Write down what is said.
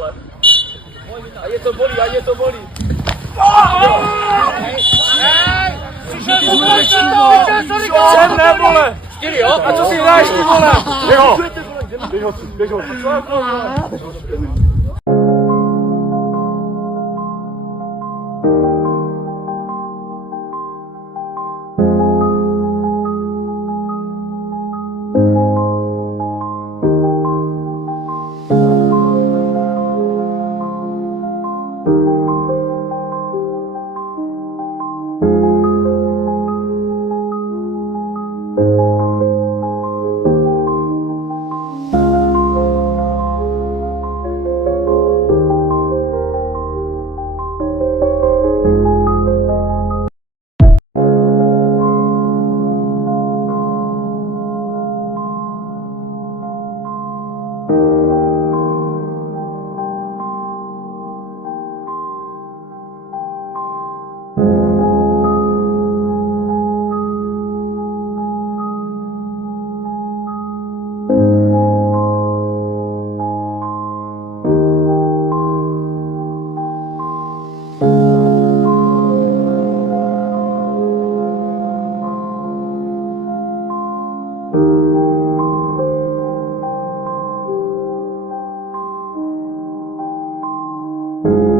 A je to bolí, a je to bolí. Ne, vole! 4, jo? A co si hraješ, ty vole? Běž ho. You